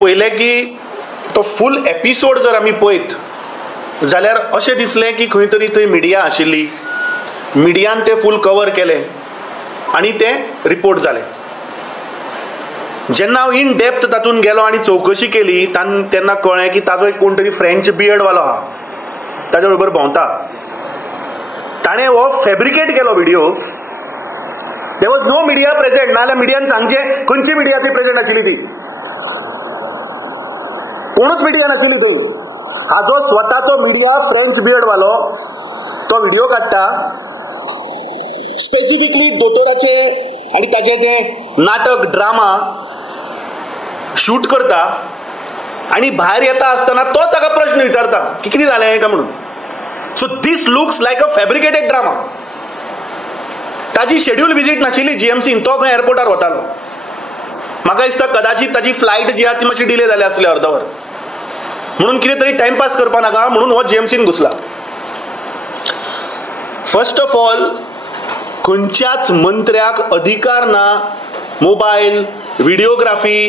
पहिले की तो फुल एपिसोड जर आमी पळयत जाल्यार अशें दिसलें की खंय तरी थंय मिडिया आशिल्ली, मिडियान ते फुल कवर केलें आनी तें रिपोर्ट जालें. जेन्ना हांव इन डेप्थ तातूंत गेलो आनी चवकशी केली तेन्ना कळ्ळें की ताजो एक कोण तरी फ्रेंच बियर्डवालो आहा, ताज्या बरोबर भोंवता. ताणें हो फॅब्रिकेट केलो video. There was no media present, नाल्यार मिडियान सांगचें खंयची मिडिया ती प्रेझेंट आशिल्ली ती. कोणूच मिडिया नाशिल्ली थंय. हाजो स्वताचो मिडिया फ्रेंच बियर्डवालो तो व्हिडिओ काडटा, स्पेसिफिकली दोतोराचे आनी ताचे ते नाटक ड्रामा शूट करता आनी भायर येता आसतना तोच हाका प्रश्न विचारता की कितें जालें काय म्हणून. सो दीस लुक्स लायक अ फॅब्रिकेटेड ड्रामा. ताजी शेड्यूल विजीट नाशिल्ली जीएमसीन, तो खंय एअरपोर्टार वतालो. म्हाका दिसता कदाचित ताजी फ्लायट जी आहा ती मातशी डिले जाली आसली अर्द वर, म्हणून कितें तरी टायमपास करपा नाका म्हणून हो जीएमसीन घुसला. फर्स्ट ऑफ ऑल खंयच्याच मंत्र्याक अधिकार ना मोबायल व्हिडिओग्राफी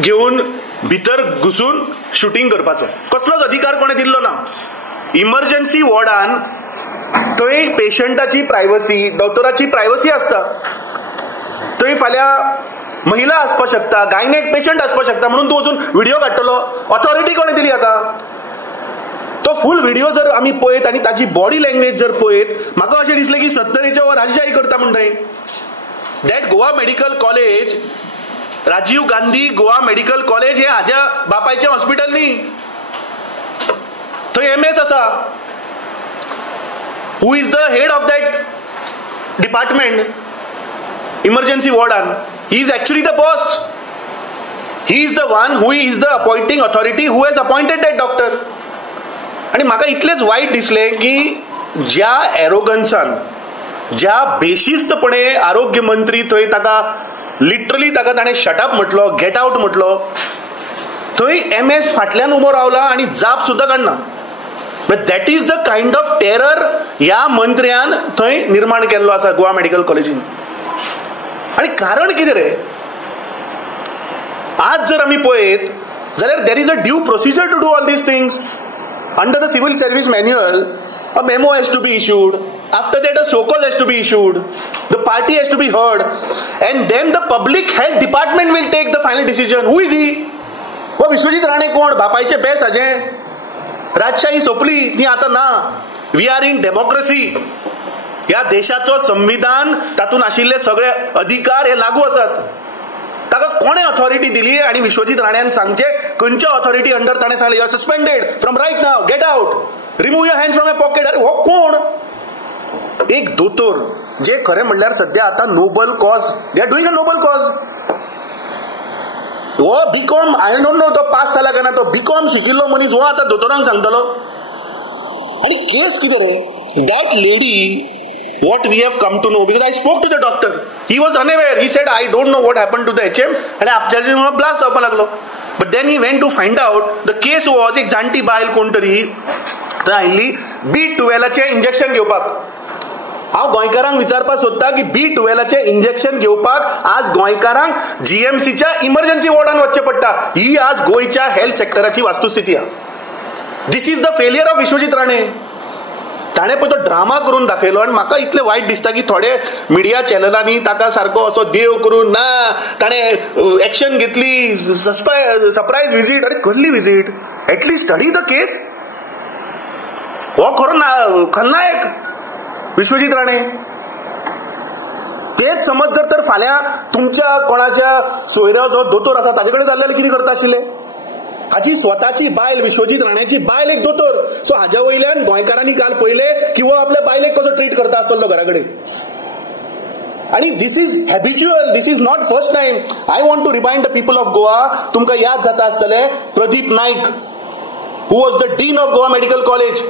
घेवन भितर घुसून शूटिंग करपाचो. कसलोच अधिकार कोणें दिल्लो ना. इमर्जन्सी वॉर्डान थंय पेशंटाची प्रायवसी, डॉक्टराची प्रायवसी आसता. थंय फाल्यां महिला आसपाक शकता, गायनेक पेशंट आसपाक शकता, म्हणून तूं वचून व्हिडिओ काडटलो. ऑथॉरिटी कोणें दिली हाका? तो फुल व्हिडिओ जर आमी पळयत आनी ताची बॉडी लँग्वेज जर पळयत, म्हाका अशें दिसलें की 70च्या वर राजशाही करता म्हणटाय. That Goa medical college, Rajiv Gandhi Goa medical college हे हाज्या बापायचें हॉस्पिटल न्ही. थंय MS आसा. Who is the head of that department emergency वॉर्डान? He is actually the boss. He is the one who is the appointing authority who has appointed that doctor. आणि म्हाका इतलेंच वायट दिसलें की ज्या एरोगन्सान, ज्या बेशिस्तपणे आरोग्य मंत्री थंय ताका लिटरली ताका ताणें शटअप म्हटलो, गेट आउट म्हटलो, थंय MS फाटल्यान उबो रावला आनी जाप सुद्दां काडना. That is the kind of terror ह्या मंत्र्यान थंय निर्माण केल्लो आसा गोवा मेडिकल कॉलेजीन. आनी कारण कितें रे? आज जर आमी पळयत जाल्यार there is a due procedure to do all these things. Under the civil service manual, a memo has to be issued. After that, a show cause has to be issued. The party has to be heard. And then the public health department will take the final decision. Who is he? वो विश्वजीत राणे कोण? बापायचे base हाजे. राजशाही सोपली ती आता ना. We are in democracy. ह्या देशाचो संविधान तातून आशिल्ले सगळे अधिकार हे लागू आसात. ताका कोणे ऑथॉरिटी दिली आणि विश्वजीत राण्यान सांगचे खंयच्या ऑथॉरिटी अंडर ताणें सांगलें you are suspended from right now, get out, remove your hands from your pocket. अरे हो कोण? एक दोतोर जे खरें म्हणल्यार सध्या आता noble cause, they are doing a noble cause. हो बीकॉम आय डोंट नो तो पास जाला काय ना, तो बीकॉम शिकिल्लो मनीस हो आता दोतोरांक सांगतलो. आणि केस कितें रे? That lady, what we have come to know, because I spoke to the doctor, he was unaware. He said I don't know what happened to the HM and आपल्याची म्हणून ब्लास्ट जावपाक लागलो. But then he went to find out the case was एक जाणटी बायल कोण तरी थंय आयिल्ली B12चे इंजेक्शन घेवपाक. हांव गोंयकारांक विचारपाक सोदता की B12चे इंजेक्शन घेवपाक आज गोंयकारांक जीएमसीच्या इमर्जन्सी वॉर्डान वचचें पडटा. ही आज गोंयच्या हेल्थ सेक्टराची वास्तुस्थिती आहा. This is the failure of Vishwajit Rane. ताणें पळय तो ड्रामा करून दाखयलो आनी म्हाका इतलें वायट दिसता की थोडे मिडिया चॅनलांनी ताका सारको असो देव करून ना ताणें एक्शन घेतली, सरप्रायज विजीट. अरे कसली visit? At least study the case. हो खरो खलनायक विश्वजीत राणे. तेच समज जर तर फाल्यां तुमच्या कोणाच्या सोयऱ्याचो जो दोतोर आसा ताजे कडेन जाल्ल्यार कितें करता आशिल्ले? हाची स्वताची बायल, विश्वजीत राण्याची बायल एक दोतोर. सो हाज्या वयल्यान गोंयकारांनी काल पळयले की वो आपल्या बायलेक कसो ट्रीट करता आसतलो घरा कडेन. आणि this is habitual. This is not first time. I want to remind the people of Goa. तुमकां याद जाता आसतलें Pradeep Naik, who was the dean of Goa medical college,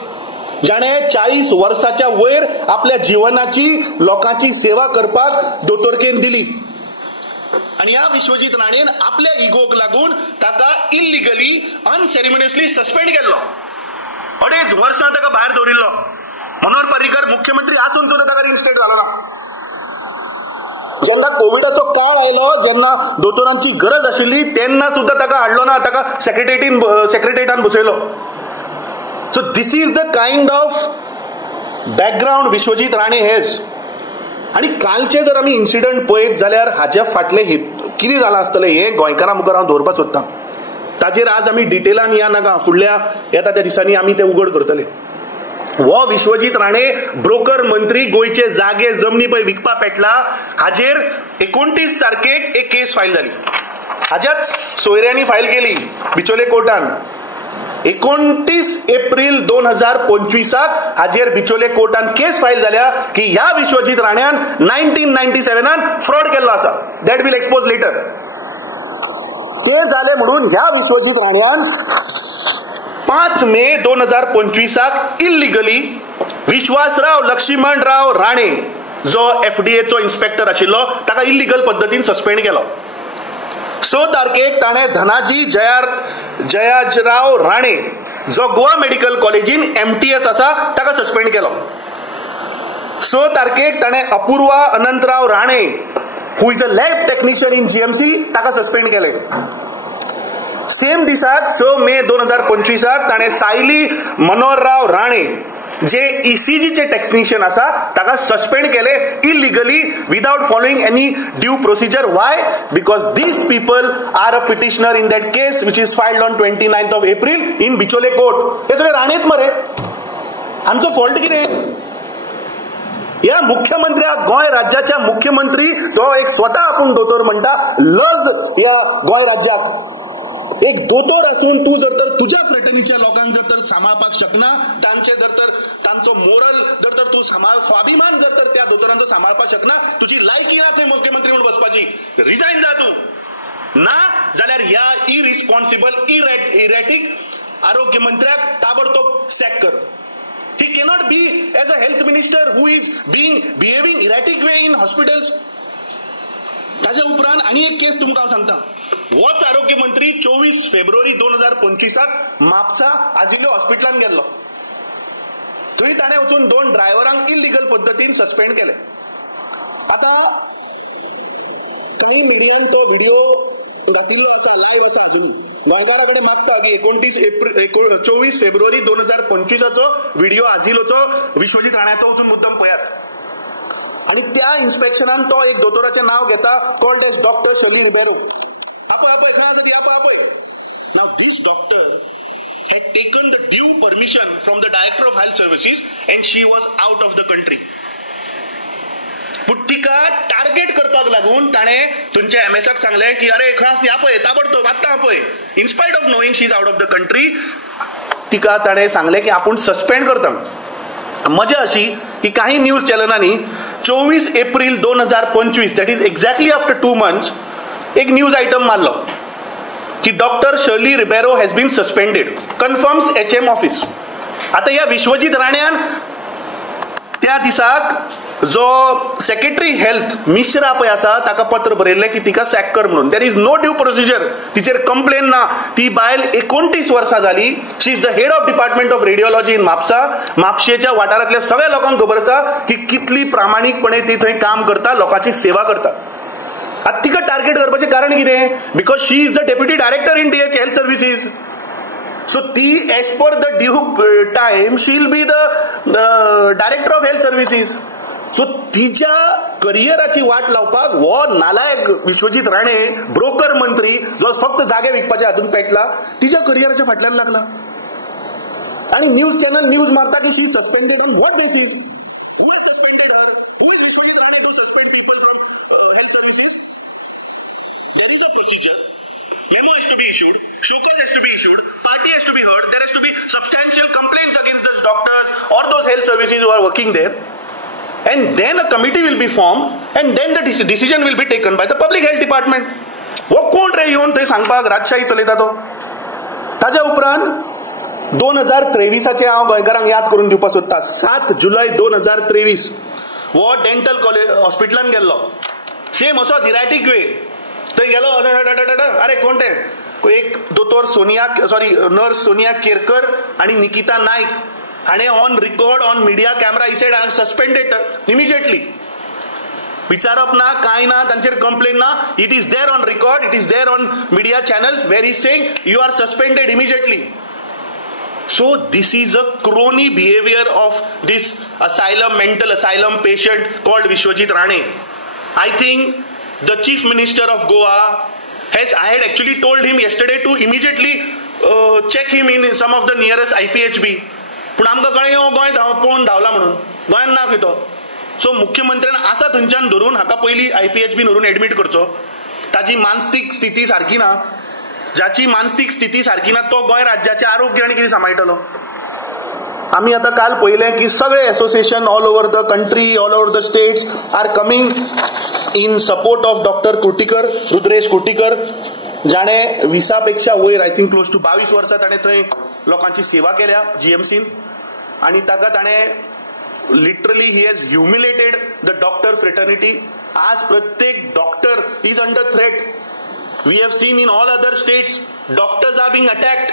जाणें 40 वर्साच्या वयर आपल्या जिवनाची लोकांची सेवा करपाक दोतोरकेन दिली. आणि या विश्वजीत राणेन आपल्या इगोक लागून ताका इल्लिगली अनसेरेमनियसली सस्पेंड केल्लो. 2.5 वर्सां ताका भायर दवरिल्लो. मनोहर पर्रीकर मुख्यमंत्री आसून सुद्दां ताका रिइन्स्टेट जालो ना. जेन्ना कोविडाचो काळ आयलो, जेन्ना दोतोरांची गरज आशिल्ली तेन्ना सुद्धा ताका हाडलो ना, ताका सेक्रेटरीएटान बसयलो. So this is the kind of background Vishwajit Rane has. आणि कालचे जर आमी इन्सिडंट पळयत जाल्यार हाच्या फाटले कितें जालां आसतलें हें गोंयकारां मुखार हांव दवरपाक सोदतां. ताजेर आज आमी डिटेलान या नाका, फुडल्या येता त्या दिसांनी आमी तें उघड करतले. हो विश्वजीत राणे ब्रोकर मंत्री गोंयचे जागे जमनी पळय विकपा पेटला, हाजेर 29 तारखेक एक केस फायल जाली. हाज्याच सोयऱ्यांनी फायल केली बिचोले कोर्टान. 29 एप्रिल 2025 हाजेर बिचोले कोर्टान केस फायल जाल्या की ह्या विश्वजीत राण्यान 1997 फ्रॉड केल्लो आसा. That will expose later. ते जाले म्हणून ह्या विश्वजीत राण्यान 5 मे 2025 इल्लिगली विश्वासराव लक्ष्मणराव राणे जो एफडीएचो इन्स्पेक्टर आशिल्लो ताका इल्लिगल पद्दतीन सस्पेंड केलो. 6 तारखेक ताणें धनाजी जयाजराव राणे जो गोवा मेडिकल कॉलेजीन MTS आसा ताका सस्पेंड केलो. 6 तारखेक ताणें Apurva Anantrao Rane who is a lab technician in GMC ताका सस्पेंड केले. सेम दिसाक 6 मे 2025 ताणें सायली मनोहरराव राणे जे ECGचे टेक्निशियन आसा ताका सस्पेंड केले illegally without following any due procedure. Why? Because these people are a petitioner in that case which is filed on 29 April in Bicholim court. हे सगळे राणेत मरे. आमचो फॉल्ट कितें? या मुख्यमंत्र्याक, गोंय राज्याच्या मुख्यमंत्री तो एक स्वता आपूण दोतोर म्हणटा, लज या गोंय राज्याक. एक दोतोर असून तू जर तर तुझ्या फ्रेटर्नीच्या लोकांक जर तर सांभाळपाक शकना, तांचे जर तर तांचो मोरल जर तर तू स्वाभिमान जर तर त्या दोतोरांचो सांभाळपाक शकना, तुझी लायकी ना थंय मुख्यमंत्री म्हणून बसपाची. रिजायन जा तू. ना जाल्यार ह्या इरिस्पॉन्सिबल इरॅटिक आरोग्य मंत्र्याक ताबडतोब सॅक कर. He cannot be as a health minister who is behaving erratic way in hospitals. ताज्या उपरांत आणि एक केस तुमकां हांव सांगता. होच आरोग्य मंत्री 24 फेब्रुवारी 2025 म्हापसा आजिल्लो हॉस्पिटलान गेल्लो. थंय ताणें वचून 2 ड्रायव्हरांक इल्लिगल पद्दतीन सस्पेंड केले. आता काही मिडियान तो व्हिडिओ घातिल्लो आसा, लायव्ह आसा अजुनी. गोंयकारा कडेन मागता की 24 फेब्रुवारी 2025 व्हिडिओ आजिलोचो विश्वजीत राण्याचो वचून मुद्दम पळयात. आणि त्या इन्स्पेक्शनान तो एक दोतोराचें नाव घेता, called as doctor Shirley Ribeiro. आपय खंय आसा ती आपय. नाव this doctor had taken the due permission from the director of health services and she was out of the country. पण तिका टार्गेट करपाक लागून ताणें तुमच्या MSक सांगलें की अरे खंय आसा ती आपय, ताबडतोब आत्तां आपय. In spite of knowing she is out of the country, तिका ताणें सांगलें की आपूण सस्पेंड करता. मजा अशी की काही न्यूज चॅनलांनी 24 एप्रिल 2025 that is exactly after 2 months एक न्यूज आयटम मारलो की doctor Shirley Ribeiro has been suspended, confirms HM office. आता या विश्वजीत राण्यान त्या दिसाक जो सेक्रेटरी हेल्थ मिश्रा पळय आसा ताका पत्र बरयल्लें की तिका सॅक कर म्हणून. There is no due procedure, तिचेर कंप्लेन ना. ती बायल 29 वर्सां जाली. She is the head of department of radiology in Mapusa. म्हापशेच्या वाठारांतल्या सगळ्या लोकांक खबर आसा की कितली प्रामाणीकपणे ती थंय काम करता, लोकांची सेवा करता. आता तिका टार्गेट करपाचें कारण कितें? Because she is the deputy director in DH health services. So ती as per the due time she will be the director of health services. So तिच्या करियराची वाट लावपाक हो नालायक विश्वजीत राणे ब्रोकर मंत्री जो फक्त जागे विकपाच्या हातून पेटला, तिच्या करियराच्या फाटल्यान लागला. आणि न्यूज चॅनल न्यूज मारता की she suspended on what basis? Who has suspended her? Who is Vishwajit Rane to suspend people from health services? There is a procedure. Memo has to be issued. Show cause has to be issued. Party has to be heard. There has to be substantial complaints against those doctors or those health services who are working there. And then a committee will be formed and then the decision will be taken by the public health department. वो कोण रे येवन थंय सांगपाक राजशाही चलयता तो? ताज्या उपरांत 2023 हांव गोंयकारांक याद करून दिवपाक सोदता. 7 जुलय 2023 वो डेंटल कॉलेज हॉस्पिटलान गेल्लो. सेम असोच इरॅटिक वे थंय गेलो. अरे कोण ते? एक दोतोर नर्स सोनिया केरकर आणि निकिता नाईक हाणें on record on media camera he said I am suspended immediately. विचारप ना, काय ना, तांचेर कंप्लेन ना. It is there on record, it is there on media channels where he is saying you are suspended immediately. So this is a crony behavior of this mental asylum patient called Vishwajit Rane. I think the chief minister of Goa I had actually told him yesterday to immediately check him in some of the nearest IPHB. पण आमकां कळ्ळें गोंय पळोवन धांवला म्हणून, गोंयान ना खंय तो. सो मुख्यमंत्र्यान आसा थंयच्यान धरून हाका पयलीं IPHB व्हरून एडमीट करचो. ताची मानसीक स्थिती सारकी ना, ज्याची मानसीक स्थिती सारकी ना तो गोंय राज्याचें आरोग्य आनी कितें सांबाळटलो. आमी आतां काल पळयलें की सगळे association all over the country, all over the states are coming in support of doctor Kurtikar, Rudresh Kurtikar, जाणें 20 पेक्षा वयर आय थिंक क्लोज टू 22 वर्सां ताणें थंय लोकांची सेवा केल्या GMCन, आनी ताका ताणें literally he has humiliated the doctor fraternity. आज प्रत्येक doctor is under threat. We have seen in all other states doctors are being attacked.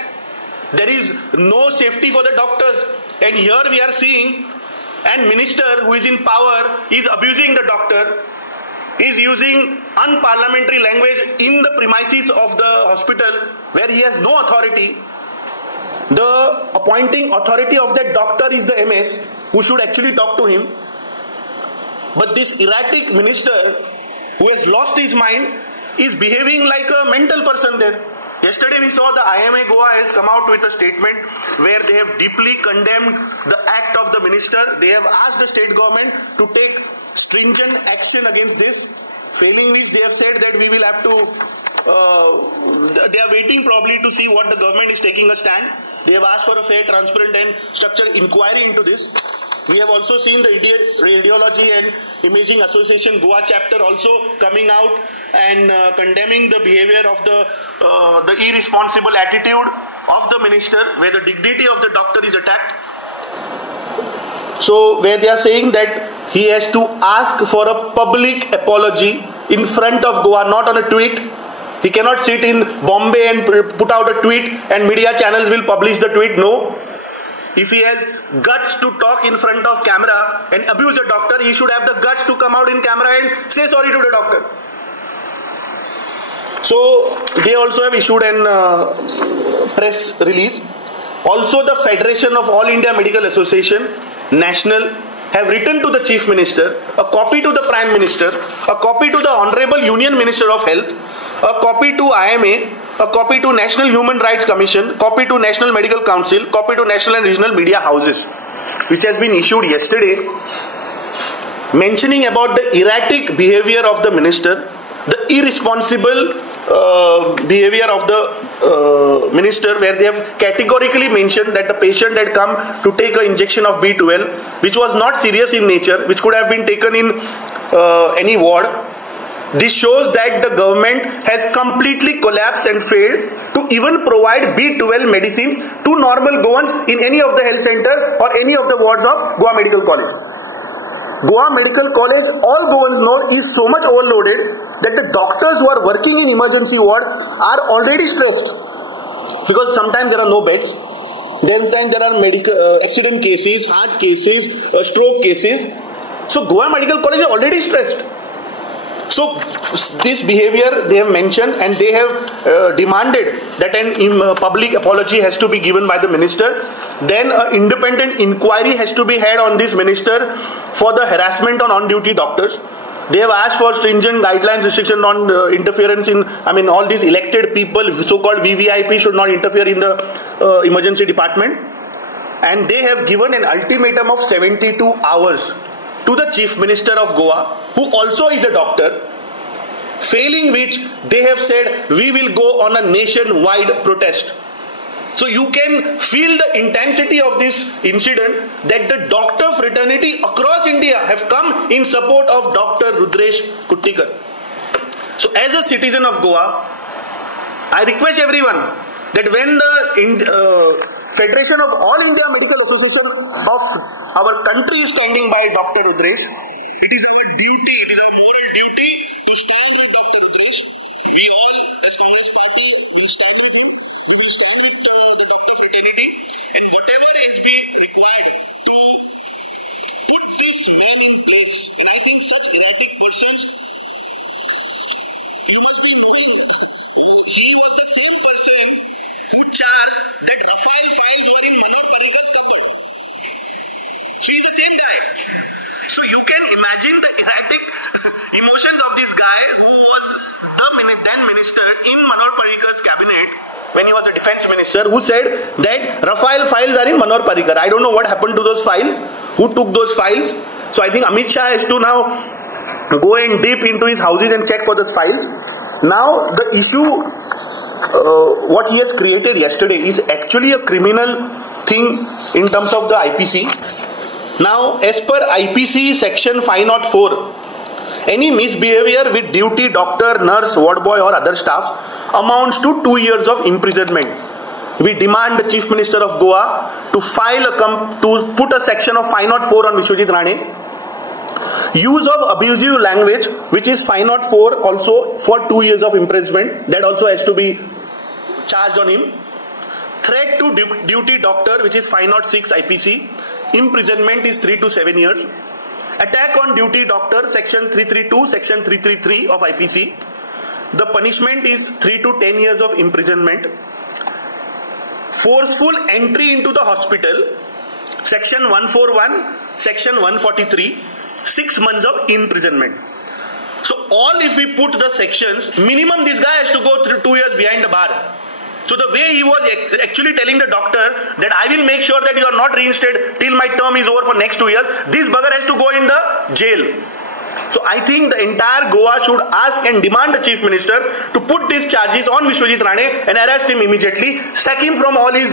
There is no safety for the doctors, and here we are seeing an minister who is in power is abusing the doctor, is using unparliamentary language in the premises of the hospital where he has no authority. The appointing authority of that doctor is the MS, who should actually talk to him. But this erratic minister who has lost his mind is behaving like a mental person there. Yesterday we saw the IMA Goa has come out with a statement where they have deeply condemned the act of the minister. They have asked the state government to take stringent action against this, failing which they have said that we will have to they are waiting probably to see what the government is taking a stand. They have asked for a fair, transparent and structured inquiry into this. We have also seen the Radiology and Imaging Association Goa chapter also coming out and condemning the behavior of the irresponsible attitude of the minister, where the dignity of the doctor is attacked. So where they are saying that he has to ask for a public apology in front of Goa, not on a tweet. He cannot sit in Bombay and put out a tweet and media channels will publish the tweet. No. If he has guts to talk in front of camera and abuse the doctor, he should have the guts to come out in camera and say sorry to the doctor. So they also have issued an press release. Also the Federation of All India Medical Association, National, have written to the Chief Minister, a copy to the Prime Minister, a copy to the Honorable Union Minister of Health, a copy to IMA, a copy to National Human Rights Commission, copy to National Medical Council, copy to National and Regional Media Houses, which has been issued yesterday, mentioning about the erratic behavior of the minister, the irresponsible behavior of the minister, where they have categorically mentioned that the patient had come to take an injection of B12, which was not serious in nature, which could have been taken in any ward. This shows that the government has completely collapsed and failed to even provide B12 medicines to normal Goans in any of the health center or any of the wards of Goa Medical College. Goa Medical College, all Goans know, is so much overloaded that the doctors who are working in emergency ward are already stressed, because sometimes there are no beds, then there are medical accident cases, heart cases, stroke cases. So Goa Medical College is already stressed. So this behavior they have mentioned, and they have demanded that a public apology has to be given by the minister. Then an independent inquiry has to be had on this minister for the harassment on on-duty doctors. They have asked for stringent guidelines, restriction on interference in, all these elected people, so-called VVIP, should not interfere in the emergency department. And they have given an ultimatum of 72 hours to the Chief Minister of Goa, who also is a doctor, failing which they have said we will go on a nationwide protest. So you can feel the intensity of this incident, that the doctor fraternity across India have come in support of Dr. Rudresh Kuttikar. So as a citizen of Goa, I request everyone that when the Federation of All India Medical Association of our country is standing by Dr. Rudresh, it is our duty, it is our moral duty to stand with Dr. Rudresh. We all, as Congress Party, we stand with him, we will stand with the doctor fraternity, and whatever is being required to put this man in place. And I think such erratic persons, you must be knowing he was the same person who charged that Rafale files were in Manoj Parrikar's cupboard. So he's the same guy. So you can imagine the erratic emotions of this guy who was the then minister in Manoj Parrikar's cabinet when he was a defense minister, who said that Rafale files are in Manoj Parrikar. I don't know what happened to those files, who took those files. So I think Amit Shah has to now go in deep into his houses and check for those files. Now the issue, what he has created yesterday is actually a criminal thing in terms of the IPC. Now, as per IPC section 504, any misbehavior with duty doctor, nurse, ward boy or other staff amounts to 2 years of imprisonment. We demand the Chief Minister of Goa to to put a section of 504 on Vishwajit Rane. Use of abusive language, which is 504 also for 2 years of imprisonment, that also has to be charged on him. Threat to duty doctor, which is 506 IPC, imprisonment is 3 to 7 years. Attack on duty doctor, section 332, section 333 of IPC, the punishment is 3 to 10 years of imprisonment. Forceful entry into the hospital, section 141, section 143, 6 months of imprisonment. So all, if we put the sections, minimum this guy has to go through 2 years behind the bar. So the way he was actually telling the doctor that I will make sure that you are not reinstated till my term is over for next 2 years, this bugger has to go in the jail. So I think the entire Goa should ask and demand the Chief Minister to put these charges on Vishwajit Rane and arrest him immediately, sack him from all his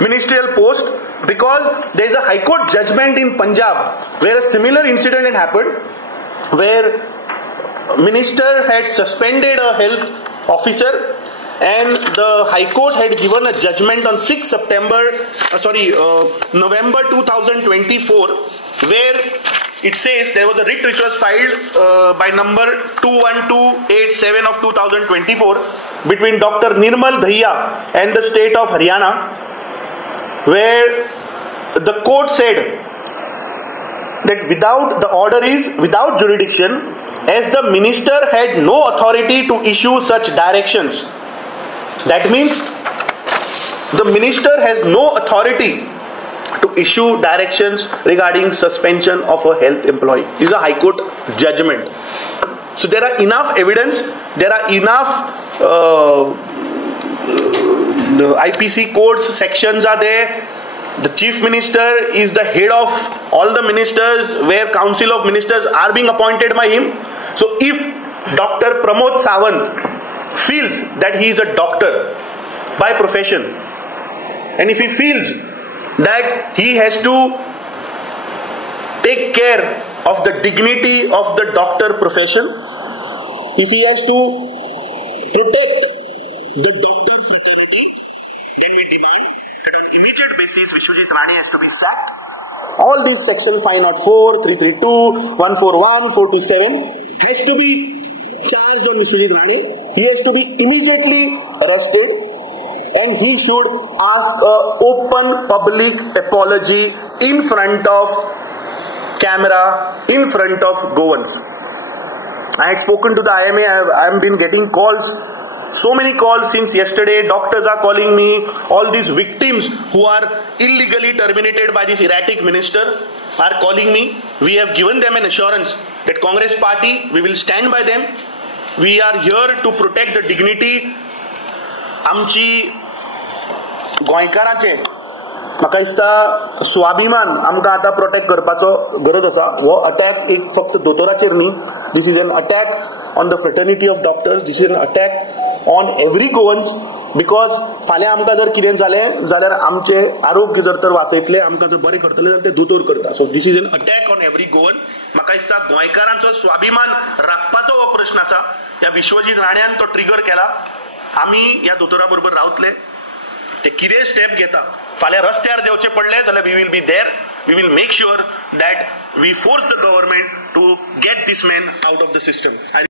ministerial posts, because there is a High Court judgment in Punjab where a similar incident had happened, where minister had suspended a health officer and the High Court had given a judgment on 6 November 2024, where it says there was a writ which was filed by number 21287 of 2024 between Dr. Nirmal Dhaiya and the state of Haryana, where the court said that the order is without jurisdiction, as the minister had no authority to issue such directions. That means the minister has no authority to issue directions regarding suspension of a health employee. This is a High Court judgment. So there are enough evidence, there are enough the IPC codes sections are there. The Chief Minister is the head of all the ministers, where Council of Ministers are being appointed by him. So if Dr. Pramod Sawant feels that he is a doctor by profession, and if he feels that he has to take care of the dignity of the doctor profession, if he has to protect the doctor fraternity, then we demand that on immediate basis Vishwajit Rane has to be sacked. All these section 504, 332, 141, 427 has to be charged on Vishwajit Rane. He has to be immediately arrested and he should ask an open public apology in front of camera, in front of Goans. I had spoken to the IMA, I have been getting calls, so many calls since yesterday. Doctors are calling me, all these victims who are illegally terminated by this erratic minister are calling me. We have given them an assurance that Congress party, we will stand by them. We are here to protect the dignity. आमची गोंयकारांचे म्हाका दिसता स्वाभिमान आमकां आतां protect करपाचो गरज आसा. हो अटॅक एक फक्त दोतोराचेर न्ही. This is an attack on the fraternity of doctors. This is an attack on every Goans. Because फाल्यां आमकां जर कितें जालें जाल्यार आमचें आरोग्य जर तर वाचयतले, आमकां जर बरें करतले जाल्यार ते दोतोर करता. सो this is an attack on every Goan. म्हाका दिसता गोंयकारांचो स्वाभिमान राखपाचो हो प्रश्न आसा. ह्या विश्वजीत राण्यान तो ट्रिगर केला. आमी ह्या दोतोरा बरोबर रावतले. ते कितें स्टेप घेता, फाल्यां रस्त्यार देंवचे पडले जाल्यार we will be there. We will make sure that we force the government to get this man out of the system.